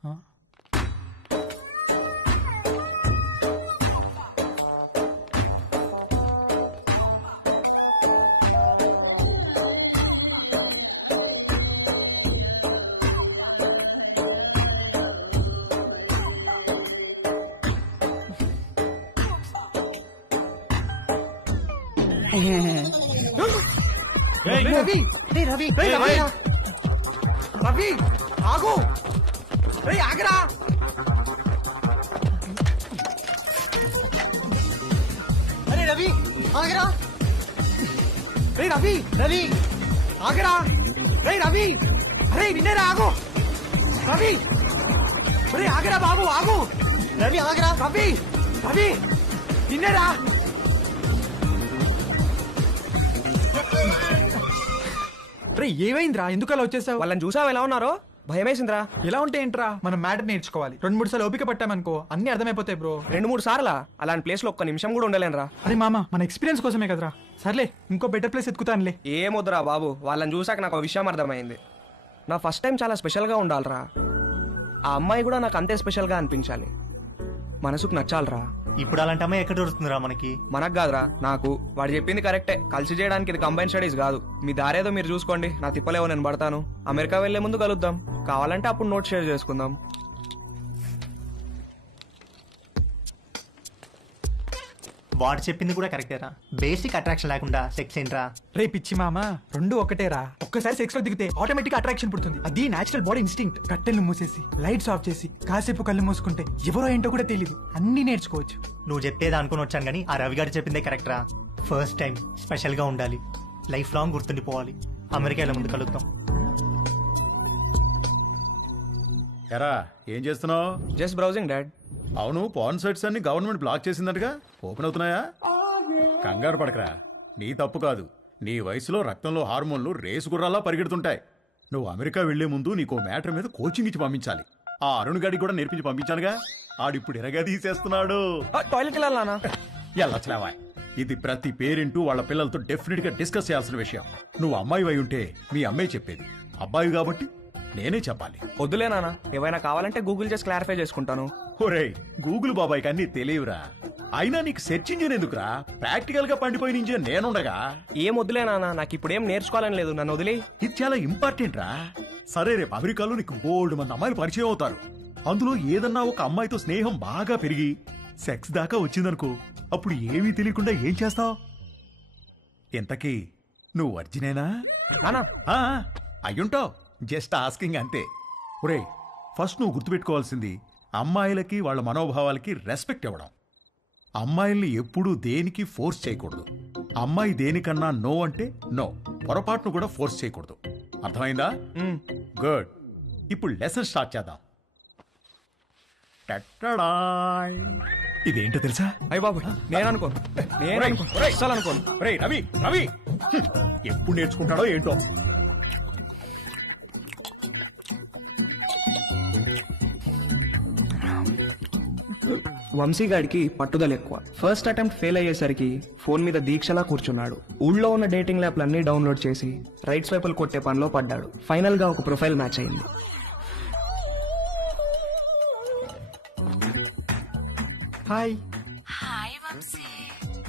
రవి రవి రవి రవి ఆగు ఆగరా అరే రవి ఆగరా రవి రవి ఆగరా రవి అరే నిన్నేరా ఆగు రవి ఆగరా బాబు ఆగు రవి ఆగరా రవి రవి నిన్నేరా ఏమైందిరా ఎందుకు అలా వచ్చేసావు? వాళ్ళని చూసావు ఎలా ఉన్నారో? భయమేసిందిరా. ఎలా ఉంటే ఏంట్రా, మనం మ్యాటర్ నేర్చుకోవాలి. 2-3 సార్లు ఓపిక పట్టామనుకో అన్ని అర్థమైపోతాయి బ్రో. 2-3 సార్లా? అలాంటి ప్లేస్ లో ఒక్క నిమిషం కూడా ఉండలేనురా. అరే మామ మన ఎక్స్పీరియన్స్ కోసమే కదరా. సర్లే ఇంకో బెటర్ ప్లేస్ ఎత్తుకుతానులే. ఏమొద్దురా బాబు, వాళ్ళని చూసాక నాకు ఒక విషయం అర్థమైంది. నా ఫస్ట్ టైం చాలా స్పెషల్గా ఉండాలిరా. ఆ అమ్మాయి కూడా నాకు అంతే స్పెషల్గా అనిపించాలి. మనసుకు నచ్చాలిరా. ఇప్పుడు అలాంటి అమ్మాయి ఎక్కడ దొరుకుతుందిరా మనకి? మనకు కాదురా, నాకు. వాడు చెప్పింది కరెక్టే. కలిసి చేయడానికి ఇది కంబైన్ స్టడీస్ కాదు. మీ దారేదో మీరు చూసుకోండి, నా తిప్పలేవో నేను పడతాను. అమెరికా వెళ్లే ముందు కలుద్దాం, కావాలంటే అప్పుడు నోట్ షేర్ చేసుకుందాం. వాడు చెప్పింది కూడా కరెక్టేరా. బేసిక్ అట్రాక్షన్ లేకుండా సెక్స్ ఏంట్రా? రే పిచ్చి మామ, రెండు ఒకటేరా. ఒక్కసారి సెక్స్ లో దిగితే ఆటోమేటిక్ అట్రాక్షన్ పుడుతుంది. అది నేచురల్ బాడీ ఇన్స్టింక్ట్. కట్టెలు మూసేసి లైట్స్ ఆఫ్ చేసి కాసేపు కళ్ళు మూసుకుంటే ఎవరో ఏంటో కూడా తెలియదు, అన్ని నేర్చుకోవచ్చు. నువ్వు చెప్పేది అనుకుని వచ్చాను కానీ ఆ రవి గారు చెప్పిందే కరెక్ట్ రా. ఫస్ట్ టైం స్పెషల్ గా ఉండాలి, లైఫ్ లాంగ్ గుర్తుండిపోవాలి. అమెరికా వెళ్ళే ముందు కలుద్దాం. ఎరా ఏం చేస్తున్నావు? Just browsing dad. అవును, పాన్ సైట్స్ అన్ని గవర్నమెంట్ బ్లాక్ చేసిందటగా, ఓపెన్ అవుతున్నాయా? కంగారు పడకరా, నీ తప్పు కాదు. నీ వయసులో రక్తంలో హార్మోన్లు రేసు గుర్రాలా పరిగెడుతుంటాయి. నువ్వు అమెరికా వెళ్లే ముందు నీకు మ్యాటర్ మీద కోచింగ్ ఇచ్చి పంపించాలి. ఆ అరుణ్ గాడికి కూడా నేర్పించి పంపించానుగా, ఆడిప్పుడు ఎరగా తీసేస్తున్నాడు. టాయిలెట్ వెళ్ళాలనా? ఎల్లచ్చావా, ఇది ప్రతి పేరెంటు వాళ్ళ పిల్లలతో డెఫినెట్ గా డిస్కస్ చేయాల్సిన విషయం. నువ్వు అమ్మాయి అయి ఉంటే మీ అమ్మాయి చెప్పేది, అబ్బాయి కాబట్టి నేనే చెప్పాలి. వద్దులే నాన్న, ఏమైనా కావాలంటే గూగుల్ చేసి క్లారిఫై చేసుకుంటాను. ఒరే గూగుల్ బాబాయ్ అన్ని తెలియవురా. అయినా నీకు సెర్చ్ ఇంజిన్ ఎందుకురా? ప్రాక్టికల్ గా పండిపోయిన ఇంజిన్ నేనుండగా. ఏం వద్దులే నాన్న, నాకు ఇప్పుడు ఏం నేర్చుకోవాలని లేదు, నన్ను వదిలే. ఇది చాలా ఇంపార్టెంట్ రా. సరే రేపు అమెరికాలో నీకు బోల్డ్ మంది అమ్మాయిలు పరిచయం అవుతారు. అందులో ఏదన్నా ఒక అమ్మాయితో స్నేహం బాగా పెరిగి సెక్స్ దాకా వచ్చిందనుకో, అప్పుడు ఏమీ తెలియకుండా ఏం చేస్తావు? ఇంతకీ నువ్వు వర్జినేనా? నానా అయ్యుంటావు, జస్ట్ ఆస్కింగ్ అంతే. ఒరే ఫస్ట్ నువ్వు గుర్తుపెట్టుకోవాల్సింది అమ్మాయిలకి వాళ్ళ మనోభావాలకి రెస్పెక్ట్ ఇవ్వడం. అమ్మాయిల్ని ఎప్పుడూ దేనికి ఫోర్స్ చేయకూడదు. అమ్మాయి దేనికన్నా నో అంటే నో, పొరపాటును కూడా ఫోర్స్ చేయకూడదు. అర్థమైందా? గుడ్. ఇప్పుడు లెసన్ స్టార్ట్ చేద్దాం. ఇదేంటో తెలుసా? అయ్య బాబు నేను అనుకోను, అసలు అనుకోను. రవి రవి ఎప్పుడు నేర్చుకుంటాడో ఏంటో. వంశీగాడికి పట్టుదల ఎక్కువ. ఫస్ట్ అటెంప్ట్ ఫెయిల్ అయ్యేసరికి ఫోన్ మీద దీక్షలా కూర్చున్నాడు. ఊళ్ళో ఉన్న డేటింగ్ యాప్లన్నీ డౌన్లోడ్ చేసి రైట్ స్వైపులు కొట్టే పనిలో పడ్డాడు. ఫైనల్ గా ఒక ప్రొఫైల్ మ్యాచ్ అయింది. హాయ్.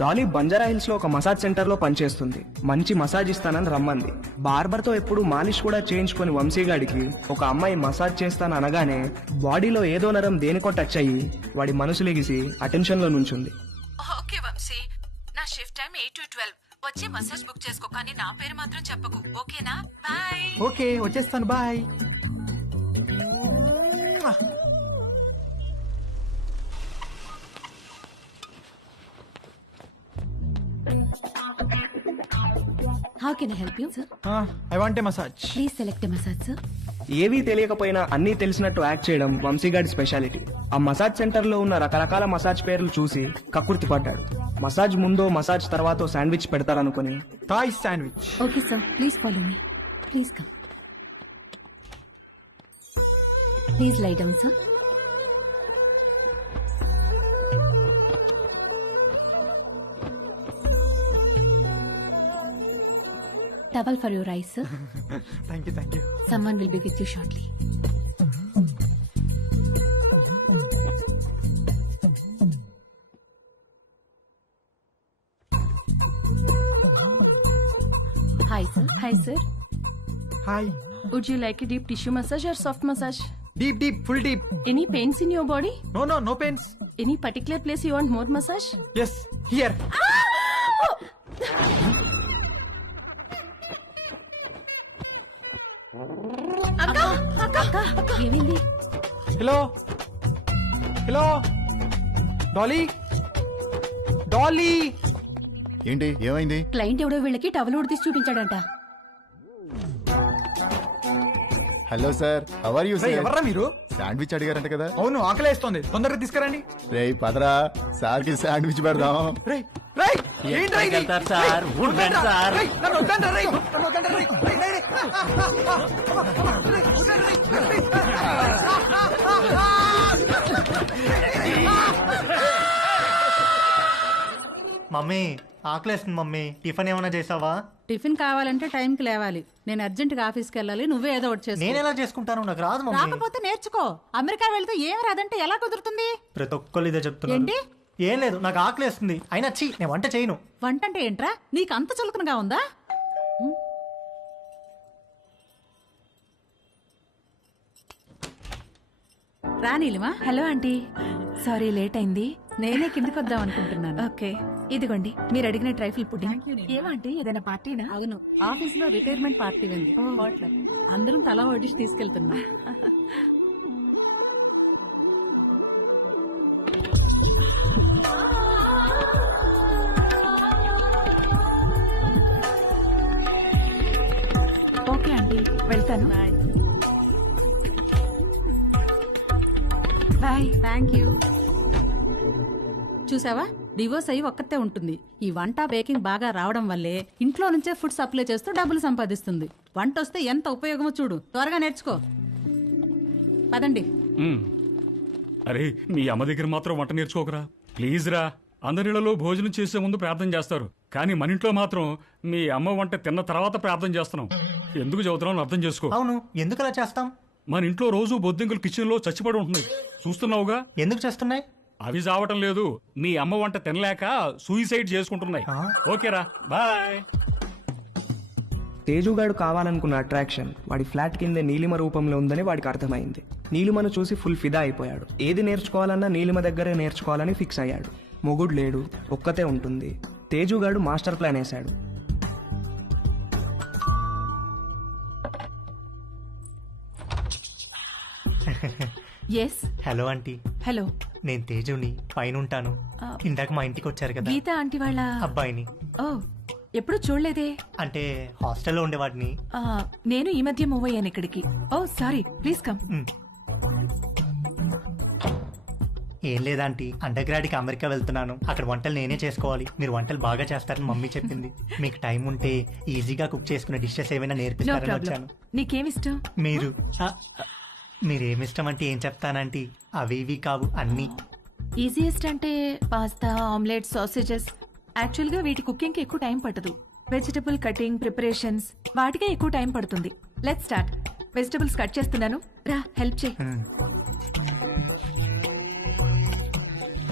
డాలీ బంజారా హిల్స్ లో ఒక మసాజ్ సెంటర్ లో పనిచేస్తుంది. మంచి మసాజ్ ఇస్తానని రమ్మంది. బార్బర్ తో ఎప్పుడు మాలిష్ కూడా చేయించుకుని వంశీగాడికి ఒక అమ్మాయి మసాజ్ చేస్తాను అనగానే బాడీలో ఏదో నరం దేనికో టచ్ అయ్యి వాడి మనసు లెగిసి అటెన్షన్ లో నుంచుంది. ఓకే వంశీ, నా షిఫ్ట్ టైం 8 to 12. వచ్చి మసాజ్ బుక్ చేసుకో, కానీ నా పేరు మాత్రం చెప్పకు, ఓకేనా? బాయ్. ఓకే వచ్చేస్తాను, bye. How can I help you, sir? I want a massage. Please select a massage, sir. ఏవీ తెలియకపోయినా అన్నీ తెలిసినట్టు యాక్ట్ చేయడం వంశీగాడి స్పెషాలిటీ. ఆ మసాజ్ సెంటర్ లో ఉన్న రకరకాల మసాజ్ పేర్లు చూసి కక్కుర్తి పడ్డాడు. మసాజ్ ముందో మసాజ్ తర్వాతో శాండ్విచ్ పెడతారనుకుని Thai sandwich. Okay, sir. Please follow me. Please come. Please lie down, sir. Towel for your eyes, sir. Thank you. Someone will be with you shortly. Hi, sir. Hi. Would you like a deep tissue massage or soft massage? Deep deep full deep. Any pains in your body? No pains. Any particular place you want more massage? Yes here. ఏమైంది? Hello hello Dolly Dolly. ఏంటి ఏమైంది? Client ఎవడో వీళ్ళకి towel ఉడితీసి చూపించాడంట. Hello sir, how are you sir? ఎవర్రా మీరు? Sandwich అడిగారంట కదా? అవును ఆకలేస్తోంది, తొందరగా తీసుకురండి. రేయ్ పదరా, సార్ కి శాండ్విచ్ పెడదాం. రేయ్ రేయ్ ఏంట్రా ఇది? రేయ్, నన్ను వద్దండ్రా, రేయ్, నన్ను వద్దండ్రా, రేయ్, రేయ్, రేయ్, రేయ్. రేయ్, వద్దండ్రా, రేయ్, మమ్మీ ఆకలేస్తుంది మమ్మీ, టిఫిన్ ఏమైనా చేసావా? టిఫిన్ కావాలంటే టైంకి లేవాలి. నేను అర్జెంట్గా ఆఫీస్కి వెళ్ళాలి, నువ్వే ఏదో ఒకటి చేసుకో. నేను ఎలా చేసుకుంటాను, నాకు రాదు మమ్మీ. రాకపోతే నేర్చుకో. అమెరికా వెళ్తే ఏం రాదంటే ఎలా కుదురుతుంది? ప్రతి ఒక్కళ్ళు ఇదే చెప్తున్నారు. ఏంటి? ఏం లేదు, నాకు ఆకలేస్తుంది. అయినా చీ, నేను వంట చేయను. వంట అంటే ఏంట్రా? నీకు అంత చులకనగా ఉందా? రానీలిమా. హలో ఆంటీ, సారీ లేట్ అయింది. నేనే కిందికి వద్దాం అనుకుంటున్నాను. ఓకే, ఇదిగోండి మీరు అడిగిన ట్రైఫుల్ పుడ్డింగ్. ఏమంటే ఏదైనా పార్టీనా? అవును, ఆఫీస్ లో రిటైర్మెంట్ పార్టీ ఉంది. అందరం తలా వడ్డిసి తీసుకెళ్తున్నా. ఓకే ఆంటీ, వెళ్తాను. బాయ్. Thank you. చూసావా, డివోర్స్ అయ్యి ఒక్కతే ఉంటుంది. ఈ వంట బేకింగ్ బాగా రావడం వల్లే ఇంట్లో నుంచే ఫుడ్ సప్లై చేస్తూ డబ్బులు సంపాదిస్తుంది. వంట వస్తే ఎంత ఉపయోగమో చూడు. త్వరగా నేర్చుకో. పదండి. అరే, మీ అమ్మ దగ్గర మాత్రం వంట నేర్చుకోకరా ప్లీజ్ రా. అందరిలో భోజనం చేసే ముందు ప్రార్థన చేస్తారు, కానీ మన ఇంట్లో మాత్రం మీ అమ్మ వంట తిన్న తర్వాత ప్రార్థన చేస్తున్నాం. ఎందుకు చదువుతున్నాం అర్థం చేసుకో. అవును, ఎందుకు అలా చేస్తాం? మన ఇంట్లో రోజు బొద్దింకలు కిచెన్ లో చచ్చిపడి ఉంటున్నాయి, చూస్తున్నావుగా. ఎందుకు చేస్తున్నాయి? అవి చావటం లేదు, మీ అమ్మ వంట తినలేక సూయిసైడ్ చేసుకుంటున్నాయి. ఓకేరా, బాయ్. తేజుగాడు కావాలనుకున్న అట్రాక్షన్ వాడి ఫ్లాట్ కింద నీలిమ రూపంలో ఉందని వాడికి అర్థమైంది. నీలిమను చూసి ఫుల్ ఫిదా అయిపోయాడు. ఏది నేర్చుకోవాలన్నా నీలిమ దగ్గరే నేర్చుకోవాలని ఫిక్స్ అయ్యాడు. మొగుడు లేడు, ఒక్కతే ఉంటుంది. తేజుగాడు మాస్టర్ ప్లాన్ వేశాడు. ఎస్. Hello aunty. హలో, నేను తేజుని, పైన ఉంటాను. ఇందాక మా ఇంటికి వచ్చారు కదా గీత ఆంటీ వాళ్ళ అబ్బాయిని. ఓ, ఎప్పుడు చూడలేదే. అంటే హాస్టల్లో ఉండేవాడిని. ఆ, నేను ఈ మధ్య మూవ్ అయ్యాను ఇక్కడికి. ఓ సారీ, ప్లీజ్ కమ్. ఏం లేదాంటీ, అండర్ గ్రాడ్ కి అమెరికా వెళ్తున్నాను. అక్కడ వంటలు నేనే చేసుకోవాలి. మీరు వంటలు బాగా చేస్తారని మమ్మీ చెప్పింది. మీకు టైం ఉంటే ఈజీగా కుక్ చేసుకునే డిషెస్ ఏమైనా నో నేర్పిస్తారని ప్రాబ్లం. వచ్చాను. నీకేమిష్టం? మీరు మీరేమిష్టం అంటే ఏం చెప్తానంటీ, అవి ఇవి కావు అన్నీ. ఈజియెస్ట్ అంటే పాస్తా, ఆమ్లెట్, సాసేజెస్. యాక్చువల్గా వీటి కుకింగ్కి ఎక్కువ టైం పట్టదు. వెజిటబుల్ కటింగ్, ప్రిపరేషన్స్ వాటికే ఎక్కువ టైం పడుతుంది. Let's start. వెజిటబుల్స్ కట్ చేస్తున్నాను, రా హెల్ప్ చేయి.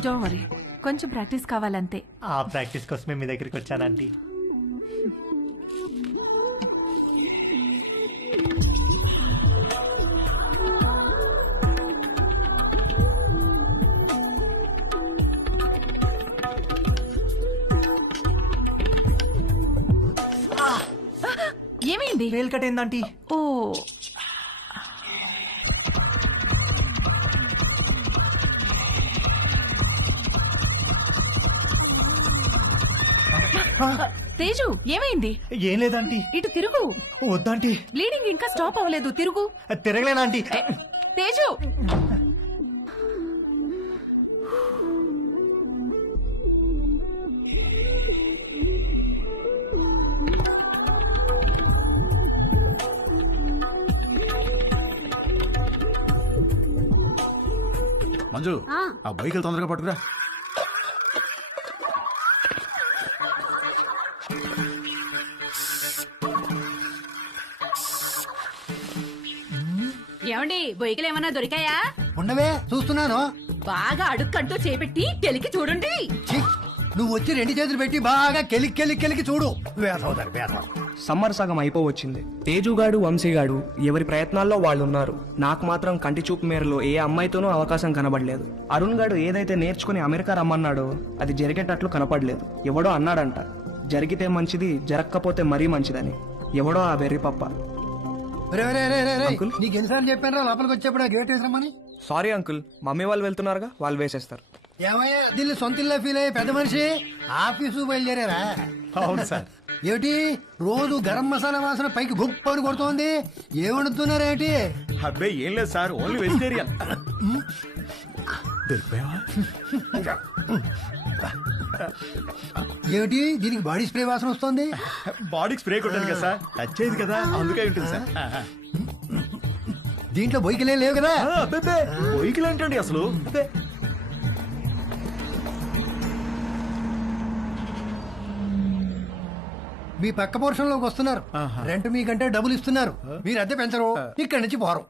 డోంట్ వరీ, కొంచెం ప్రాక్టీస్ కావాలంతే. ఆ ప్రాక్టీస్ కోసమే మీ దగ్గరికి వచ్చానంటీ. ఏమైంది? వేలు కట్టేందంటీ. ఓ, తేజు ఏమైంది? ఏం లేదంటీ. ఇటు తిరుగు. వద్దంటీ. బ్లీడింగ్ ఇంకా స్టాప్ అవ్వలేదు, తిరుగు. తిరగలేనంటీ. తేజు, మంజు, ఆ బైకులు తొందరగా పట్టుకురా. ఏమండి, బొయ్యకలు ఏమన్నా దొరికాయా? ఉండవే, చూస్తున్నాను. బాగా అడుక్కంటూ చేపెట్టి తెలికి చూడండి. నువ్వు వచ్చి 2 చేతులు పెట్టి బాగా కెలికి చూడు. వేసవుతారు వేసవ. సమ్మర్ సగం అయిపోవచ్చింది. తేజుగాడు వంశీగాడు ఎవరి ప్రయత్నాల్లో వాళ్ళున్నారు. నాకు మాత్రం కంటి చూపు మేరలో ఏ అమ్మాయితోనూ అవకాశం కనబడలేదు. అరుణ్ గాడు ఏదైతే నేర్చుకుని అమెరికా రమ్మన్నాడో అది జరిగేటట్లు కనపడలేదు. ఎవడో అన్నాడంట, జరిగితే మంచిది, జరగకపోతే మరీ మంచిదని. ఎవడో ఆ వెర్రి పప్ప. నీకు ఎన్నిసార్లు చెప్పాను రా లోపలికి వచ్చేప్పుడు గేట్ వేసామని. సారీ అంకుల్, మమ్మీ వాళ్ళు వెళ్తున్నారుగా, వాళ్ళు వేసేస్తారు. ఏమయ్యా దీన్ని సొంత ఇల్లు ఫీల్ అయ్యే పెద్ద మనిషి ఆఫీసు బయలుదేరారా? అవును సార్. ఏమిటి రోజు గరం మసాలా వాసన పైకి గుప్పని కొడుతోంది? ఏమడుతున్నారేమిటి? అబ్బే ఏం లేదు సార్, ఓన్లీ వెజిటేరియన్. దొరికిపోయావా? ఏమిటి దీనికి బాడీ స్ప్రే వాసన వస్తుంది? బాడీకి స్ప్రే కొట్టాను కదా సార్, టచ్ అయింది కదా, అందుకే ఉంటుంది సార్. దీంట్లో బొయ్యికలే లేవు కదా? బొయ్యికలు ఏంటండి అసలు? మీ పక్క పోర్షన్ లోకి వస్తున్నారు. రెంట్ మీకంటే డబ్బులు ఇస్తున్నారు. మీరు అద్దె పెంచరు, ఇక్కడి నుంచి పోరు.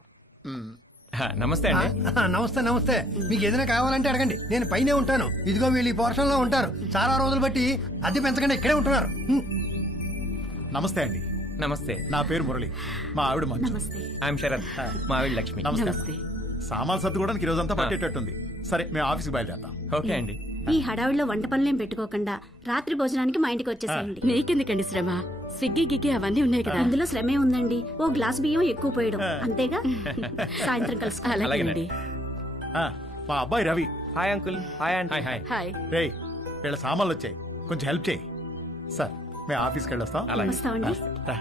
నమస్తే అండి. నమస్తే నమస్తే. మీకు ఏదైనా కావాలంటే అడగండి, నేను పైనే ఉంటాను. ఇదిగో వీళ్ళు ఈ పోర్షన్ లో ఉంటారు. చాలా రోజులు బట్టి అద్దె పెంచకుండా ఇక్కడే ఉంటున్నారు. నమస్తే అండి. నమస్తే. నా పేరు మురళి, మా ఆవిడ మంచు. ఐఎమ్ శరత్, మా ఆవిడ లక్ష్మి. నమస్తే. సామాన్ సర్దుకోవడానికి ఈరోజంతా పట్టేటట్టుంది. సరే మేము ఆఫీస్కి బయలుదేరుతాం. ఓకే అండి. ఈ హడావిడిలో వంట పనులేం పెట్టుకోకుండా రాత్రి భోజనానికి మా ఇంటికి వచ్చేసేయండి. నీకెందుకండి శ్రమ? స్విగ్గీ గిగ్గి అవన్నీ ఉన్నాయి కదా. అందులో శ్రమే ఉందండి. ఓ గ్లాస్ బియ్యం ఎక్కువ పోయడం అంతేగా. సాయంత్రం కలుసుకోవాలి. అలాగేనండి. మా అబ్బాయి Ravi. Hi uncle. Hi aunty. Hi. Hi. రేయ్ వీళ్ళ సామాన్లు వచ్చాయి, కొంచెం హెల్ప్ చేయి. సార్ మేము ఆఫీస్కి వెళ్ళొస్తాం. వస్తామండి. రా.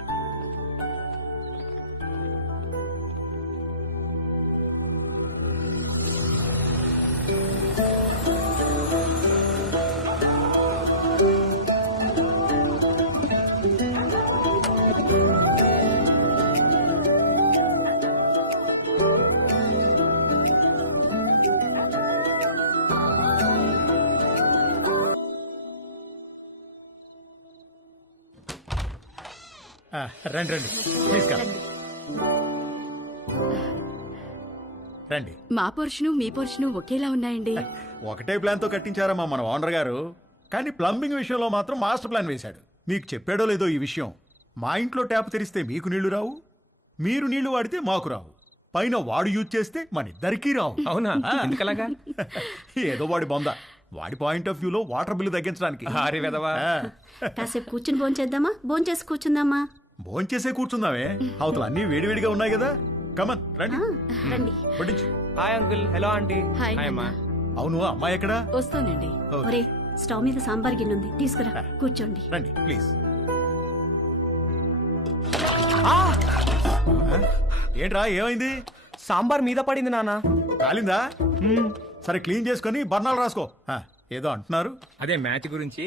రండి రండి ప్లీజ్ కమ్. రండి. మా పోర్షను మీ పోర్షను ఒకేలా ఉన్నాయండి. ఒకటే ప్లాన్ తో కట్టించారమ్మా మన ఓనర్ గారు, కానీ ప్లంబింగ్ విషయంలో మాత్రం మాస్టర్ ప్లాన్ వేశాడు. మీకు చెప్పాడో లేదో ఈ విషయం, మా ఇంట్లో ట్యాప్ తెరిస్తే మీకు నీళ్లు రావు, మీరు నీళ్లు వాడితే మాకు రావు, పైన వాడు యూజ్ చేస్తే మన ఇద్దరికీ రావు. అవునా? ఎందుకలాగా? ఏదో వాడి బొంద, వాడి పాయింట్ ఆఫ్ వ్యూలో వాటర్ బిల్లు తగ్గించడానికి. కాసేపు కూర్చుని భోంచేద్దామా? భోంచేసి కూర్చుందామా? భోంచేసే కూర్చుందామే, అవతల అన్ని వేడివేడిగా ఉన్నాయి కదా. కమన్ రండి. రండి. వడ్డించు. Hi uncle. Hello aunty. Hi. అమ్మా. అవును అమ్మాయి ఎక్కడా? వస్తానండి. ఒరే స్టవ్ మీద సాంబార్ గిన్నె ఉంది, తీసుకురా. కూర్చోండి. రండి ప్లీజ్. ఏంట్రా ఏమైంది? సాంబార్ మీద పడింది నాన్న. కాలిందా? సరే క్లీన్ చేసుకొని బర్ణాలు రాసుకో. ఏదో అంటున్నారు. అదే మ్యాచ్ గురించి.